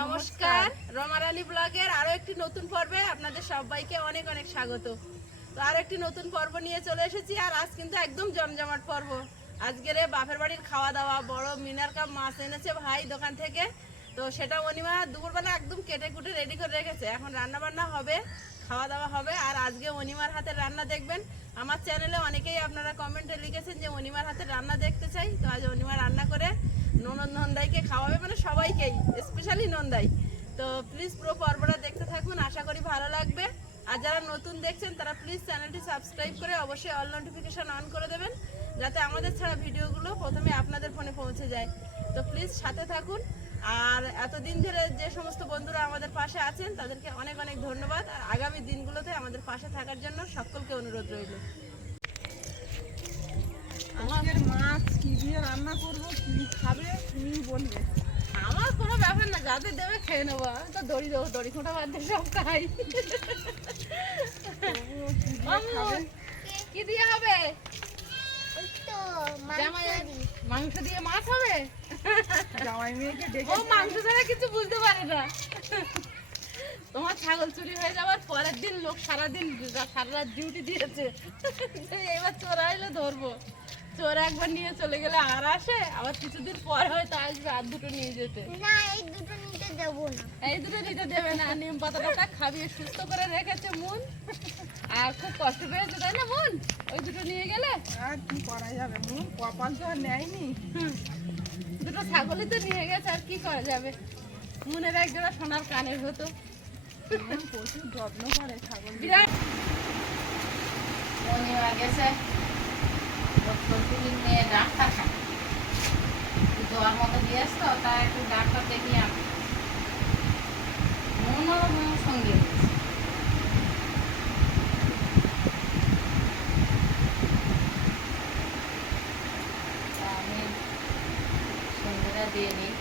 নমস্কার, রমার আলী ব্লগের আরো একটি নতুন পর্বে আপনাদের সবাইকে অনেক অনেক স্বাগত। তো আর একটি নতুন পর্ব নিয়ে চলে এসেছি, আর আজ কিন্তু একদম জমজমাট পর্ব। আজকের বাপের বাড়ির খাওয়া দাওয়া, বড় মিনার কাপ মাছ এনেছে ভাই দোকান থেকে। তো সেটা অনিমা দুপুরবেলা একদম কেটে কুটে রেডি করে রেখেছে। এখন রান্না বান্না হবে, খাওয়া দাওয়া হবে। আর আজকে অনিমার হাতের রান্না দেখবেন। আমার চ্যানেলে অনেকেই আপনারা কমেন্টে লিখেছেন যে অনিমার হাতের রান্না দেখতে চাই। তো আজ অনিমা রান্না করে ননদ নন্দাইকে খাওয়াবে, মানে সবাইকেই, স্পেশালি নন্দাই। তো প্লিজ পুরো পর্বটা দেখতে থাকুন, আশা করি ভালো লাগবে। আর যারা নতুন দেখছেন তারা প্লিজ চ্যানেলটি সাবস্ক্রাইব করে অবশ্যই অল নোটিফিকেশন অন করে দেবেন, যাতে আমাদের ছাড়া ভিডিওগুলো প্রথমে আপনাদের ফোনে পৌঁছে যায়। তো প্লিজ সাথে থাকুন। আর এতদিন ধরে যে সমস্ত বন্ধুরা আমাদের পাশে আছেন তাদেরকে অনেক অনেক ধন্যবাদ। আর আগামী দিনগুলোতে আমাদের পাশে থাকার জন্য সকলকে অনুরোধ রইল। আজকের মাছ কি দিয়ে রান্না করবো, কি খাবে তুমি বলবে। আমার কোনো ব্যাপার না, যাদের দেবে খেয়ে নেবো। আমি তো দড়ি খোঁটা বাদ দিয়ে সব খাই। কি দিয়ে হবে? মাংস দিয়ে মাছ হবে। জামাই মেয়েকে ও ডেকে মাংস ছাড়া কিছু বুঝতে পারে না। তোমার ছাগল চুরি হয়ে যাওয়ার পরের দিন লোক সারাদিন সারা রাত ডিউটি দিয়েছে, এবার চোর আইলে ধরবো। চোর একবার নিয়ে চলে গেলে আর আসে, আবার কিছুদিন পর হয়তো আসবে আর দুটো নিয়ে যেতে। না, এই দুটো নিতে দেবো না। এই দুটো নিতে দেবে না। নিম পাতাটা খাবিয়ে সুস্থ করে রেখেছে মন, আর খুব কষ্ট পেয়েছে তাই না মন? ওই দুটো নিয়ে গেলে আর কি করা যাবে, মন কপাল তো আর নেয়নি। দুটো ছাগলই তো নিয়ে গেছে, আর কি করা যাবে। মনের একজোড়া সোনার কানের হতো। মন প্রচুর যত্ন করে ছাগল। বিরাট গেছে নিয়ে ডাক্তার খায়, দেওয়ার মতো দিয়ে আসতো, তা একটু ডাক্তার দেখিয়ে আনতো। মনও সঙ্গে গেছে। আমি সঙ্গীরা দিয়ে নিই।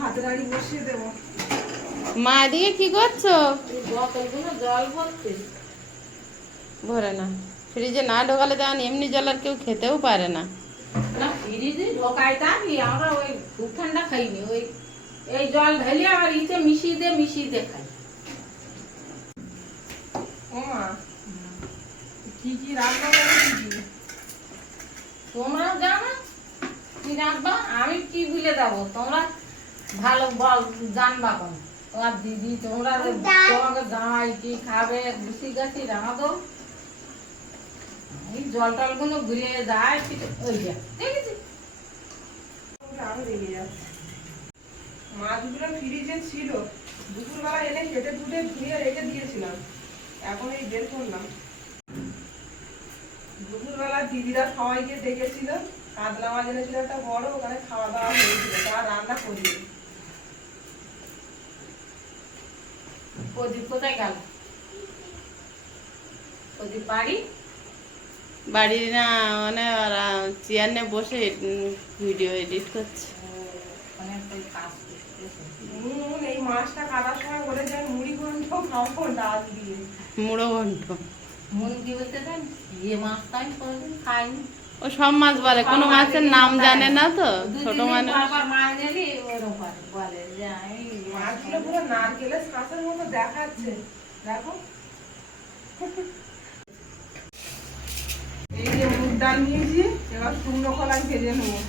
ভাতের হাঁড়ি বসিয়ে দেবো। মা এদিকে কি করছো? এই বোতলগুলো জল ভরতে। ভরে না, ফ্রিজে না ঢোকালে তো এমনি জল আর কেউ খেতেও পারে না। না ফ্রিজে ঢোকাইতাম আমরা ওই খুব ঠান্ডা খাইনি, ওই এই জল ঢালিয়ে আবার ইতে মিশিয়ে দিয়ে খাই। ও মা, কি কি রান্না করে দিদি? তোমরাও জানো কি রাখবা, আমি কি ভুলে যাবো? তোমরা ভালো বল জানবা কোন তোমার দিদি, তোমরা তোমাকে জামাই কি খাবে গুছি গাছি রাখা দো। এই জল টল গুলো ঘুরিয়ে যায় ওই যা দেখেছি। আরো রেগে যাচ্ছে। মাছগুলো ফ্রিজে ছিল, দুপুরবেলা এনে কেটে ধুয়ে রেখে দিয়েছিলাম, এখন এই বের করলাম। দুপুরবেলা দিদিরা সবাইকে ডেকেছিল, কাতলা মাছ এনেছিল একটা বড়, ওখানে খাওয়া দাওয়া হয়েছিল, তার রান্না করিনি। প্রদীপ কোথায় গেল? প্রদীপ বাড়ি বাড়ি না, মানে চেয়ার নিয়ে বসে ভিডিও এডিট করছে। অনেক কাজ করতেছে। এই মাছটা কাটার সময় বলে যায় মুড়ি ঘন্ট খাবো ডাল দিয়ে। মুড়ো ঘন্ট, মন কি বলতে চান, ইয়ে মাছ তো আমি কোনোদিন খাইনি। ও সব মাছ বলে, কোনো মাছের নাম জানে না তো, ছোট মানুষ। আবার মাছ এলি ওরকম বলে যে আমি মাছগুলো পুরো নারকেলের শাঁসের মতো দেখাচ্ছে, দেখো। এই যে মুগ ডাল নিয়েছি, এবার শুকনো কলাই ভেজে নেবো।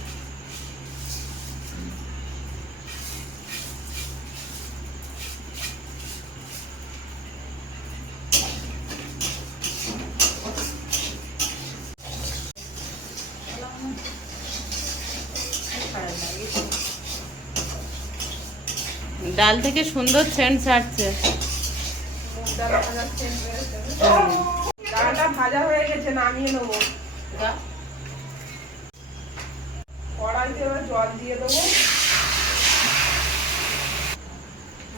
ডাল থেকে সুন্দর সেন্ট ছাড়ছে। মুগ ডাল ভাজা সেন্ট বেরোচ্ছে। ডালটা ভাজা হয়ে গেছে, নামিয়ে নেবো। কড়াইতে এবার জল দিয়ে দেবো।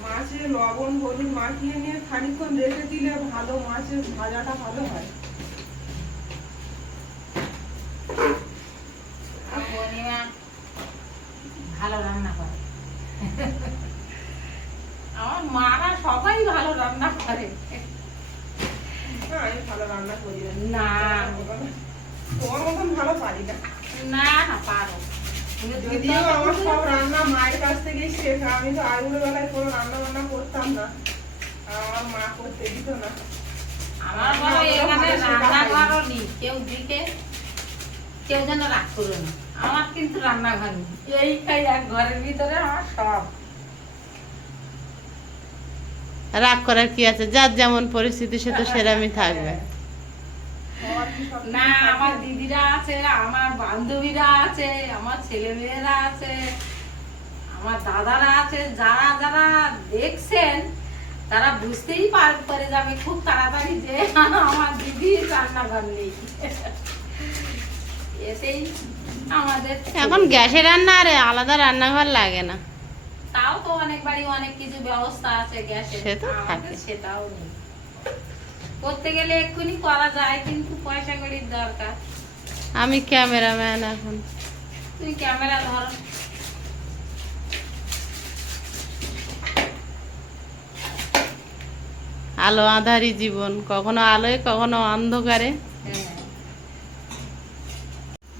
মাছে লবণ হলুদ মাখিয়ে নিয়ে খানিকক্ষণ রেখে দিলে ভালো, মাছের ভাজাটা ভালো হয়। পূর্ণিমা ভালো রান্না করে, আমার মারা সবাই ভালো রান্না করে। না, আমি ভালো রান্না করি না তোমার মতন ভালো পারি না। না না পারো, যদিও আমার সব রান্না মায়ের কাছ থেকেই শেখা, আমি তো আগুনের বেলায় কোনো রান্না বান্না করতাম না, আমার মা করতে দিত না। আমার ঘরে এখানে রান্নাঘরও নেই, কেউ দিকে কেউ যেন রাগ করো না। আমার কিন্তু রান্নাঘর নেই, এই খাই এক ঘরের ভিতরে আমার সব। রাগ করার কি আছে, যার যেমন পরিস্থিতি সে তো সেরামই থাকবে। সবার কি সব না আমার দিদিরা আছে, আমার বান্ধবীরা আছে, আমার ছেলে মেয়েরা আছে, আমার দাদারা আছে, যারা যারা দেখছেন তারা বুঝতেই পারে যাবে খুব তাড়াতাড়ি যে আমার দিদি রান্নাঘর নেই। এতেই আমাদের এখন গ্যাসে রান্না আর আলাদা রান্নাঘর লাগে না। তাও তো অনেক বাড়ি অনেক কিছু ব্যবস্থা আছে গ্যাসের, সে তো আমাদের থাকে। সেটাও নেই। করতে গেলে এক্ষুনি করা যায়, কিন্তু পয়সা কড়ির দরকার। আমি ক্যামেরাম্যান এখন। তুই ক্যামেরা ধর। আলো আঁধারি জীবন, কখনো আলোয় কখনো অন্ধকারে। হ্যাঁ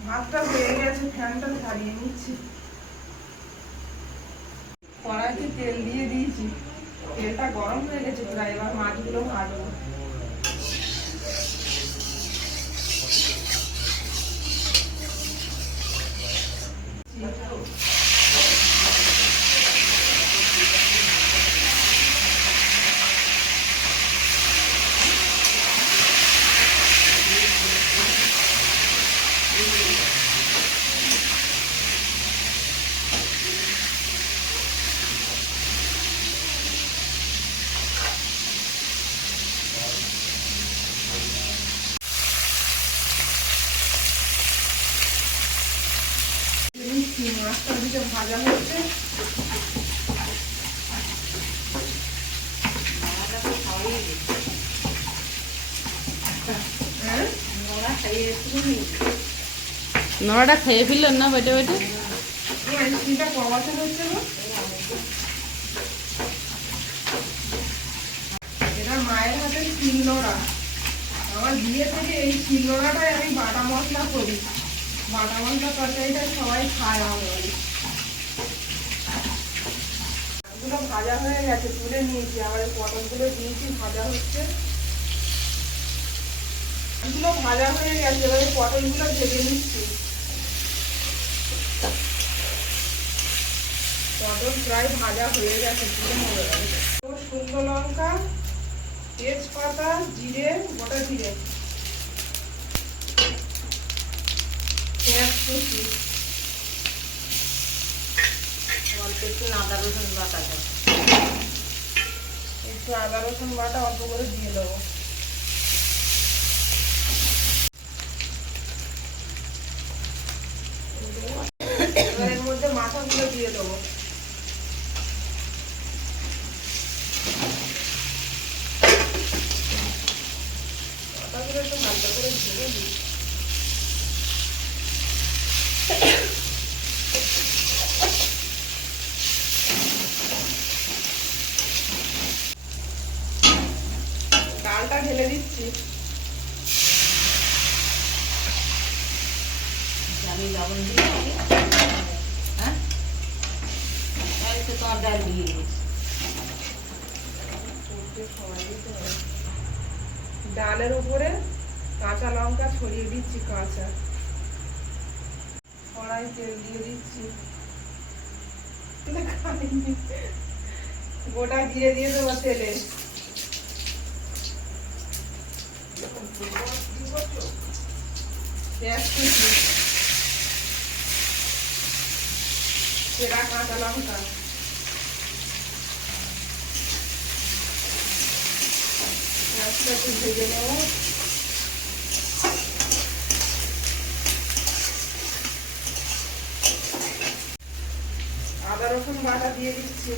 ভাতটা হয়ে গেছে, ফ্যানটা ছাড়িয়ে নিচ্ছি। কড়াইতে তেল দিয়ে দিয়েছি, তেলটা গরম হয়ে গেছে প্রায়, এবার মাছগুলো ভাজবো। মাছটা দিকে ভাজা হচ্ছে। হ্যাঁ, নোড়াটা খেয়ে ফেললেন না বেটে বেটে। এই আইসক্রিমটা ক বছর হচ্ছে গো? মায়ের হাতে শিলনোড়া, আমার বিয়ে থেকে এই শিলনোড়াটাই আমি বাটা মশলা করি। বাটা মশলা তরকারিটা সবাই খায় আমার বাড়ি। এগুলো ভাজা হয়ে গেছে, তুলে নিয়েছি। আবার এই পটলগুলো দিয়েছি, ভাজা হচ্ছে। এগুলো ভাজা হয়ে গেছে, এবার এই পটলগুলো ভেজে নিচ্ছি। পটল প্রায় ভাজা হয়ে গেছে, তুলে নেবে। শুকনো লঙ্কা, তেজপাতা, জিরে, গোটা জিরে, পেঁয়াজ কুচি, অল্প একটু আদা রসুন বাটা দেব। একটু আদা রসুন বাটা অল্প করে দিয়ে দেবো। এবার এর মধ্যে মাথাগুলো দিয়ে দেবো। মাথাগুলো একটু হালকা করে ভেজে দিই। ডালটা ঢেলে দিচ্ছি। আমি লবণ দিয়ে হ্যাঁ, তাহলে তো তোমার ডাল দিয়ে দিয়েছি। ডালের উপরে কাঁচা লঙ্কা ছড়িয়ে দিচ্ছি, কাঁচা। কড়াই তেল দিয়ে দিচ্ছি। গোটা জিরে দিয়ে দেবো তেলে। পেঁয়াজ কুচি, চেরা কাঁচা লঙ্কা, পেঁয়াজটা একটু ভেজে নেবো। আদা রসুন বাটা দিয়ে দিচ্ছি।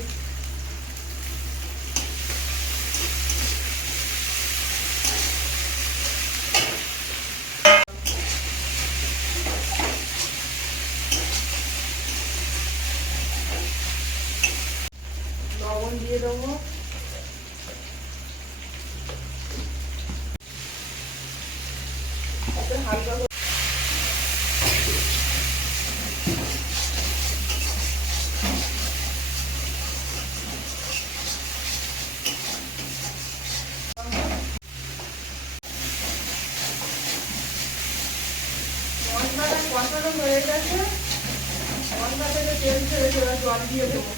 লবণ দিয়ে দেবো। হালকা করে মশলাটা কষানো হয়ে গেছে। মশলা থেকে তেল ছেড়েছে, এবার জল দিয়ে দেবো।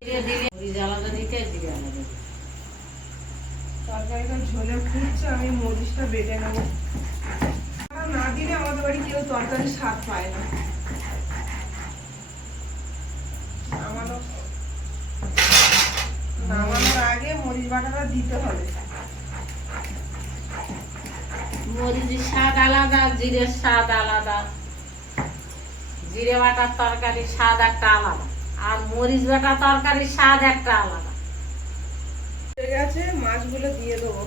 জিরে দিলে মরিচ আলাদা দিতে, জিরে আলাদা দিতে। তরকারিটা ঝোলে ফুটছে, আমি মরিচটা বেটে নেবো। না দিলে আমাদের বাড়ি কেউ তরকারির স্বাদ পায় না। নামানোর আগে মরিচ বাটাটা দিতে হবে। মরিচের স্বাদ আলাদা, জিরের স্বাদ আলাদা। জিরে বাটার তরকারির স্বাদ একটা আলাদা, আর মরিচ বাটা তরকারির স্বাদ একটা আলাদা। হয়ে গেছে, মাছগুলো দিয়ে দেবো।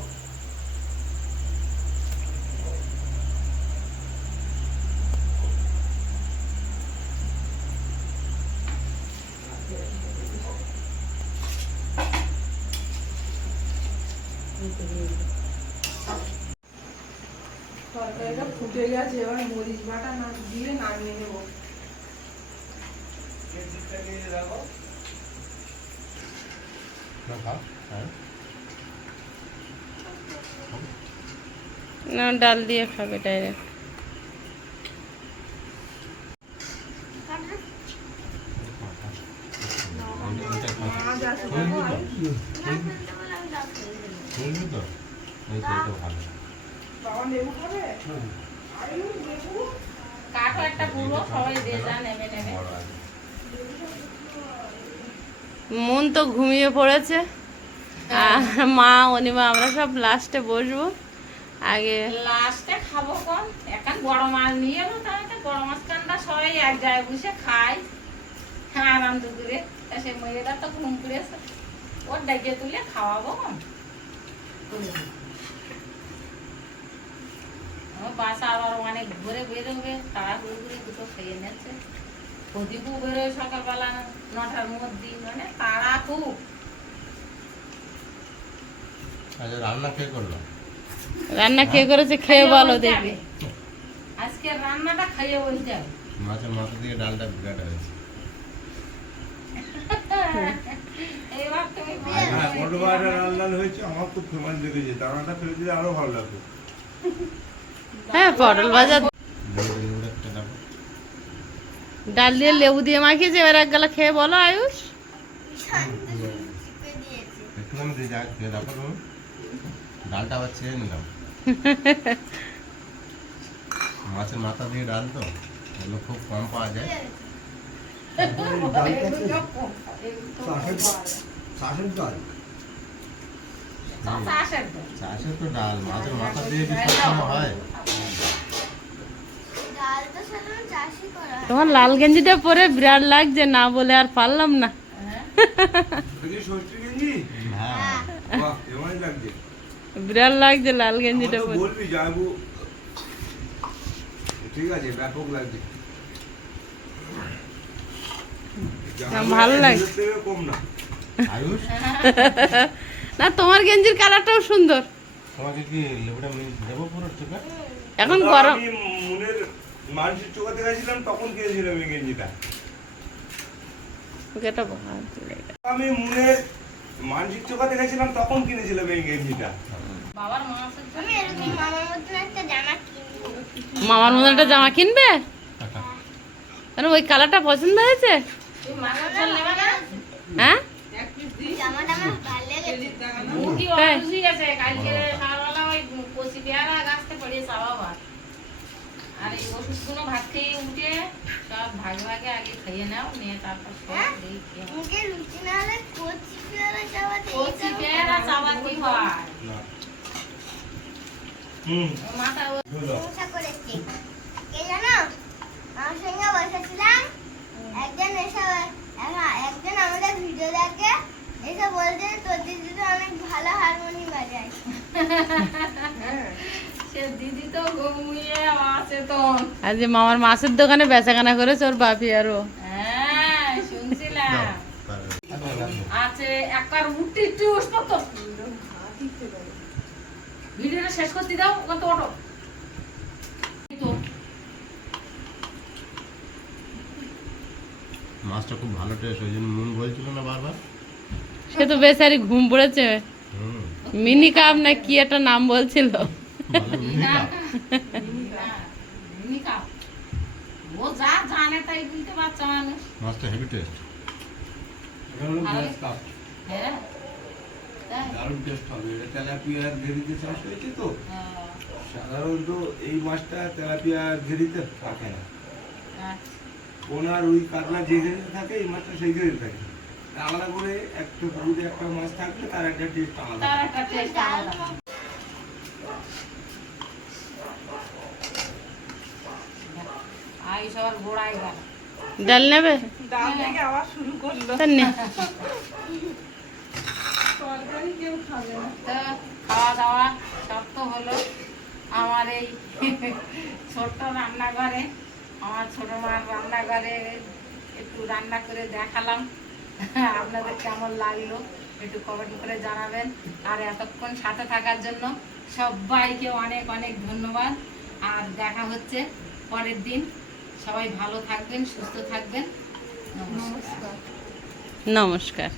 তরকারিটা ফুটে গেছে, এবার মরিচ বাটা না দিয়ে নামিয়ে নেবো। না, ডাল দিয়ে খাবে ডাইরেক্ট। মাছ আছে দেখো, বাবা লেবু খাবে? কাঠো একটা পুরো, সবাই যে যা নেবে নেবে। মন তো ঘুমিয়ে পড়েছে, আর মা অনিমা আমরা সব লাস্টে বসবো। আগে লাস্টে খাবো কম, এখন বড় মাছ নিয়ে এলো, তাহলে বড় মাছ কান্ডা সবাই এক জায়গায় বসে খাই। হ্যাঁ, আরাম দুপুরে। তা সে মেয়েরা তো ঘুম করেছে, ওর ডেকে তুলে খাওয়াবো কম। আমার বাসা আবার অনেক ঘুরে বেরোবে, তাড়াহুড়ো করে দুটো খেয়ে নিচ্ছে। প্রদীপও বেরোয় সকালবেলা 9টার মধ্যে, মানে তাড়া খুব। আচ্ছা, রান্না কে করলো? রান্না কে করেছে খেয়ে বলো দেখি। আজকে রান্নাটা খাইয়ে বলতে হবে। মাছের মাথা দিয়ে ডালটা বিরাট হয়েছে। এবার তুমি হ্যাঁ, পটল ভাজাটা লাল লাল হয়েছে, আমার খুব ফেমাস লেগেছে। দানাটা ফেলে দিলে আরো ভালো লাগতো। হ্যাঁ পটল ভাজা লেবু একটা ডাবো। ডাল দিয়ে লেবু দিয়ে মাখিয়েছে, এবার এক গালা খেয়ে বলো আয়ুষ। একটু আমি দিয়ে খেয়ে দেখো তুমি। ডালটা আবার ছেড়ে নিলাম। মাছের মাথা দিয়ে ডাল তো এগুলো খুব কম পাওয়া যায়। শাসন ডাল। চাষের তো ডাল, মাছের মাথা দিয়ে কি সবসময় হয়? ডাল তো সাধারণ চাষই করা হয়। তোমার লাল গেঞ্জিটা পরে বিরাট লাগছে, না বলে আর পারলাম না। দেখি ষষ্ঠী গেঞ্জি? হ্যাঁ, বাহ, এমনই লাগছে। বিরাট লাগছে লাল গেঞ্জিটা আমাকে পরে। বলবি যাবো। ঠিক আছে, ব্যাপক লাগছে। ভালো লাগছে। নিজের থেকে কম না। আয়ুষ না তোমার গেঞ্জির কালারটাও সুন্দর। তোমাকে কি লেবুটা দেবো পুরো চোখে? এখন ওটা গরম। আমি মনের মানুষের চোখাতে গেছিলাম, তখন কিনেছিলাম এই গেঞ্জিটা। ওকে এটা ভাত দিলে। আমি মনের মানসিক চোখাতে গেছিলাম, তখন কিনেছিলাম এই গেঞ্জিটা। বাবার মাছের আমি এরকম মামার মতন একটা জামা কিনবো। মামার মতন একটা জামা কিনবে? কেন ওই কালারটা পছন্দ হয়েছে? তুমি মাছের ঝোল নেবে না? হ্যাঁ জামাটা আমার ভালো লেগেছে। মুরগি তাই? অসুস্থ গেছে কালকে সকালবেলা ওই কচি পেয়ারা গাছতে পড়িয়ে চাওয়া ভাত। আর এই ওষুধগুলো ভাত খেয়ে উঠে সব ভাগে ভাগে আগে খাইয়ে নাও, নিয়ে তারপর সব দিয়ে খেয়ে নাও। মুখে রুচি না হলে কচি পেয়ারা চাওয়া কচি পেয়ারা চাওয়া কি হয়? হুম, মাথা হলো। সমস্যা করেছে। কে জানো? আমার সঙ্গে বসেছিলাম, একজন আমাদের ভিডিও দেখে এসে বলছে তোর দিদি তো অনেক ভালো হারমোনি বাজায়। সে দিদি তো ঘুমিয়ে আছে তো। আজ যে মামার মাছের দোকানে বেচাকেনা করেছে ওর বাপি আরো। হ্যাঁ শুনছিলাম। আছে একবার উঠি চুস তো ভিডিওটা শেষ করতে দাও, ওখান তো ওঠো। মাছটা খুব ভালো টেস্ট, ওই জন্য নুন বলছিল না বারবার। সে তো বেচারি ঘুম পড়েছে। হুম, মিনি কাপ না কি একটা নাম বলছিল। ভালো মিহি কাপ। মিকা ও যা জানে তাই বলতে বাচ্চা মানুষ। মাছটা হেভি টেস্ট। এটা হলো গ্যাস কাপ। হ্যাঁ তাই? দারুণ টেস্ট হবে। এটা তেলাপিয়ার ঘেরিতে চাষ হয়েছে তো। সাধারণত এই মাছটা তেলাপিয়ার ঘেরিতে থাকে না। আচ্ছা। ওনার ওই কাতলা যে ঘেরিতে থাকে, এই মাছটা সেই ঘেরিতে থাকে। আলাদা করে একটা পুকুরে একটা মাছ থাকলে তার একটা টেস্ট আলাদা। তার একটা টেস্ট আলাদা। আই সবার গোড়ায় গেল। ডাল নেবে? ডাল থেকে আবার শুরু করলো। তা নে। তরকারি কেউ খাবে না। তো খাওয়া দাওয়া সব তো হলো। আমার এই ছোট্ট রান্নাঘরে, আমার ছোট মার রান্নাঘরে একটু রান্না করে দেখালাম। আপনাদের কেমন লাগলো একটু কমেন্ট করে জানাবেন। আর এতক্ষণ সাথে থাকার জন্য সবাইকে অনেক অনেক ধন্যবাদ। আর দেখা হচ্ছে পরের দিন। সবাই ভালো থাকবেন, সুস্থ থাকবেন। নমস্কার। নমস্কার।